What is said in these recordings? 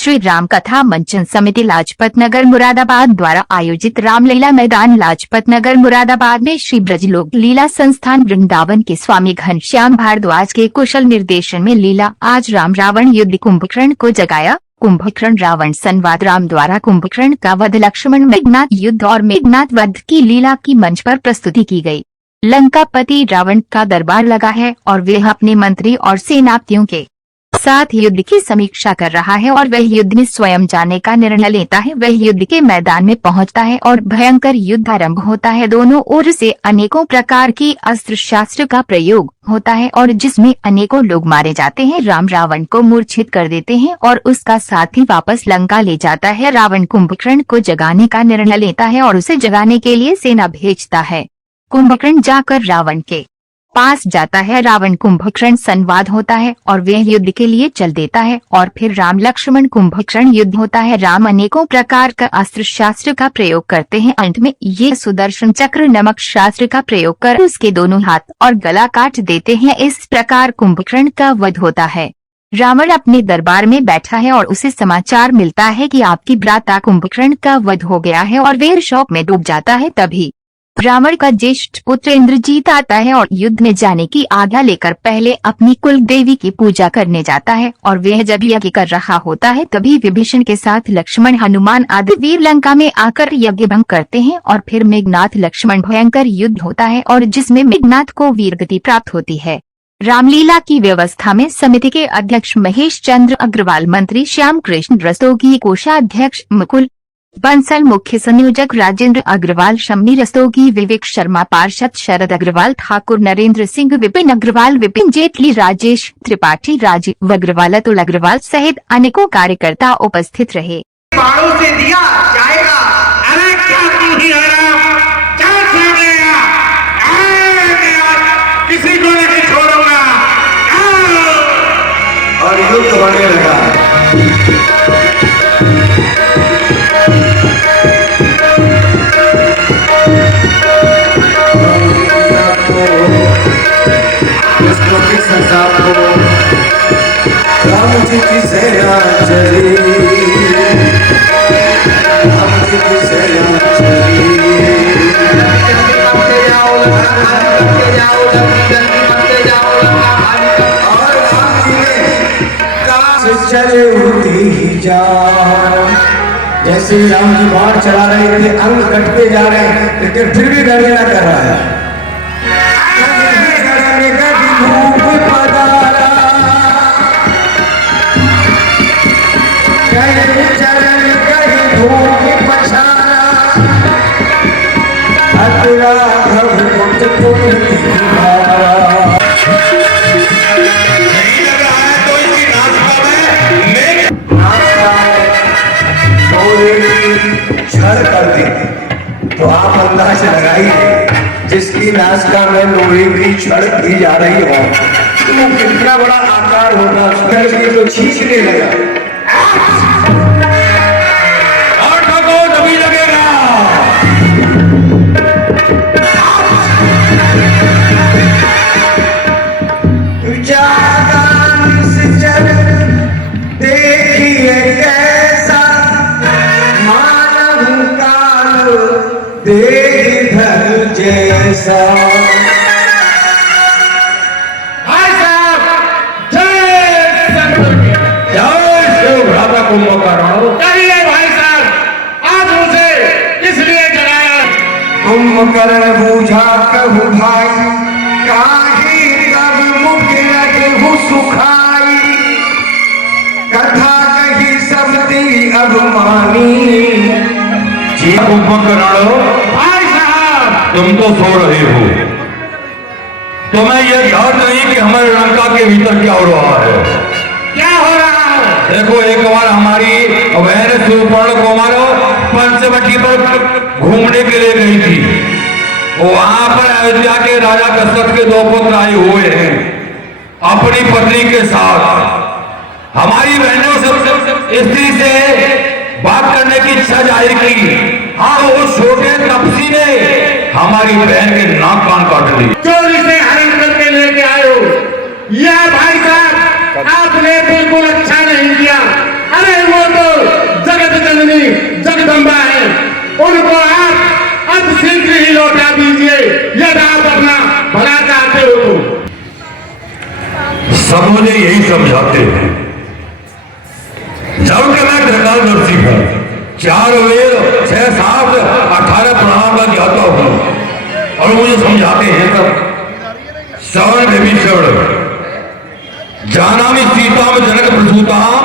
श्री राम कथा मंचन समिति लाजपत नगर मुरादाबाद द्वारा आयोजित रामलीला मैदान लाजपत नगर मुरादाबाद में श्री ब्रजलोक लीला संस्थान वृंदावन के स्वामी घनश्याम भारद्वाज के कुशल निर्देशन में लीला आज राम रावण युद्ध कुंभकर्ण को जगाया। कुंभकर्ण रावण संवाद राम द्वारा कुंभकर्ण का वध लक्ष्मण मेघनाथ युद्ध और मेघनाथ वध की लीला की मंच पर प्रस्तुति की गई। लंकापति रावण का दरबार लगा है और वह अपने मंत्री और सेनापतियों के साथ युद्ध की समीक्षा कर रहा है और वह युद्ध में स्वयं जाने का निर्णय लेता है। वह युद्ध के मैदान में पहुंचता है और भयंकर युद्ध आरंभ होता है। दोनों ओर से अनेकों प्रकार की अस्त्र शास्त्र का प्रयोग होता है और जिसमें अनेकों लोग मारे जाते हैं। राम रावण को मूर्छित कर देते हैं और उसका साथी वापस लंका ले जाता है। रावण कुंभकर्ण को जगाने का निर्णय लेता है और उसे जगाने के लिए सेना भेजता है। कुंभकर्ण जाकर रावण के पास जाता है। रावण कुंभकर्ण संवाद होता है और वह युद्ध के लिए चल देता है और फिर राम लक्ष्मण कुंभकर्ण युद्ध होता है। राम अनेकों प्रकार का अस्त्र शास्त्र का प्रयोग करते हैं। अंत में ये सुदर्शन चक्र नमक शास्त्र का प्रयोग कर उसके दोनों हाथ और गला काट देते हैं। इस प्रकार कुंभकर्ण का वध होता है। रावण अपने दरबार में बैठा है और उसे समाचार मिलता है कि आपकी भ्राता कुंभकर्ण का वध हो गया है और वह शोक में डूब जाता है। तभी रावण का ज्येष्ठ पुत्र इंद्रजीत आता है और युद्ध में जाने की आज्ञा लेकर पहले अपनी कुल देवी की पूजा करने जाता है और वह जब यज्ञ कर रहा होता है तभी विभीषण के साथ लक्ष्मण हनुमान आदि वीर लंका में आकर यज्ञ भंग करते हैं और फिर मेघनाथ लक्ष्मण भयंकर युद्ध होता है और जिसमें मेघनाथ को वीरगति प्राप्त होती है। रामलीला की व्यवस्था में समिति के अध्यक्ष महेश चंद्र अग्रवाल, मंत्री श्याम कृष्ण रस्तोगी, कोषाध्यक्ष मुकुल बंसल, मुख्य संयोजक राजेंद्र अग्रवाल, शम्मी रस्तोगी, विवेक शर्मा, पार्षद शरद अग्रवाल, ठाकुर नरेंद्र सिंह, विपिन अग्रवाल, विपिन जेटली, राजेश त्रिपाठी, राजीव अग्रवाल, अतुल अग्रवाल सहित अनेकों कार्यकर्ता उपस्थित रहे। बाणों से दिया जाएगा। अरे क्या तू ही क्या छोड़ेगा? किसी को नहीं छोड़ूंगा और युद्ध होने लगा। राम जी की सेना चली, राम जी की सेना चली। और राम जी ने कहा चले उठी जाओ। जैसे राम जी बाण चला रहे थे, अंग कटते जा रहे हैं, लेकिन फिर भी गर्जना कर रहा है। तो आप अंदाज लगाइए, जिसकी नासिका में लोहे की छड़ की जा रही हो तो कितना बड़ा आकार होगा। उसमें तो खींचने लगा और ठगो तभी लगेगा। देखिए कैसा मानव काल देख धर जैसा। भाई साहब कुंभकर्ण, कहिए भाई साहब आज मुझे किस लिए जगाया? कुंभकर्ण बूझा कहू भाई, काहे तब मुख लगे सुखाई। कथा कही सब दी अभिमानी। जी कुंभकर्ण, भाई साहब तुम तो सो रहे हो, तुम्हें यह ध्यान नहीं कि हमारे लंका के भीतर क्या हो रहा है? क्या हो रहा है? देखो, एक बार हमारी बहन सुपर्ण कुमार पंचवटी पर घूमने के लिए गई थी। वहां पर अयोध्या के राजा दशरथ के 2 पुत्र आए हुए हैं अपनी पत्नी के साथ। हमारी बहनों से स्त्री से बात करने की इच्छा जाहिर की। हाँ, वो छोटे तपसी ने हमारी बहन के नाक कान काट ली। चोरी से हरण करके लेके आए हो। यह भाई साहब आपने बिल्कुल अच्छा नहीं किया। अरे वो तो जबकि मैं त्रिकालदर्शी हूँ, 4 वेद 6 शास्त्र 18 पुराण का ज्ञाता हूँ, और मुझे समझाते हैं तब श्रवण विभीषण जानामि सीताम जनक प्रसूताम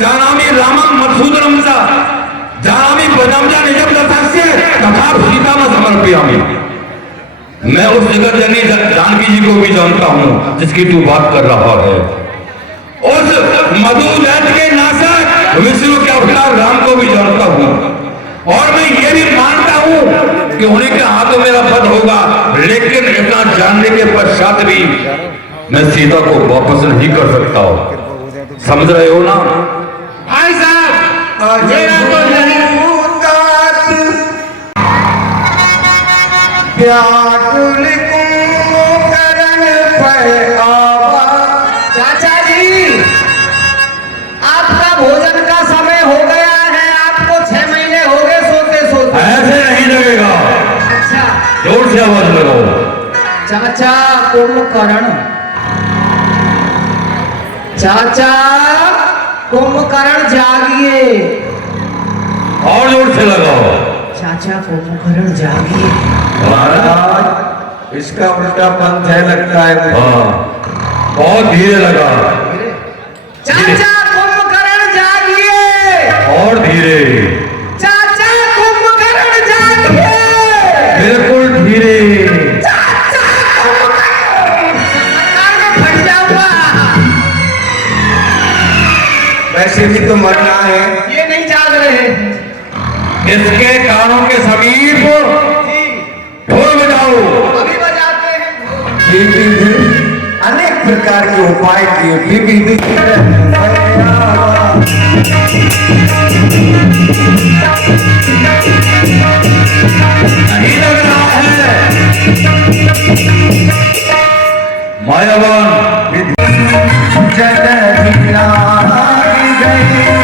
जानामि रामम मधुसूदनम च जानामि पदम च निजम दशस्य तथा सीताम समर्पयामि। मैं उस जगत जननी जानकी जी को भी जानता हूँ जिसकी तू बात कर रहा है। उस मधुदैत के नाशक विष्णु के अवतार राम को भी जानता हूँ, और मैं ये भी मानता हूँ कि उन्हीं के हाथों मेरा वध होगा। लेकिन इतना जानने के पश्चात भी मैं सीता को वापस नहीं कर सकता हूँ। समझ रहे हो ना भाई साहब? मेरा तो व्याकुल कुंभकर्ण पर आवा। चाचा जी, आपका भोजन का समय हो गया है, आपको 6 महीने हो गए सोते सोते। ऐसे नहीं लगेगा, अच्छा, जोर से आवाज लगाओ। चाचा कुंभकर्ण, चाचा कुंभकर्ण जागिए, और जोर से लगाओ। चाचा कुंभकर्ण जागिए। महाराज इसका उल्टा पंथ है लगता है। हाँ, बहुत धीरे लगा, चाचा कुंभकर्ण जागिए, और धीरे, चाचा कुंभकर्ण जागिए, बिल्कुल धीरे। चाचा कुंभकर्ण, सरकार में फट जाऊंगा। वैसे भी तो मरना है। ये नहीं जाग रहे। इसके कानों के समीप ढोल बजाओ। अभी बजाते हैं। फिर अनेक प्रकार के उपाय किए, फिर भी नहीं लग रहा है। मायावान जगत गई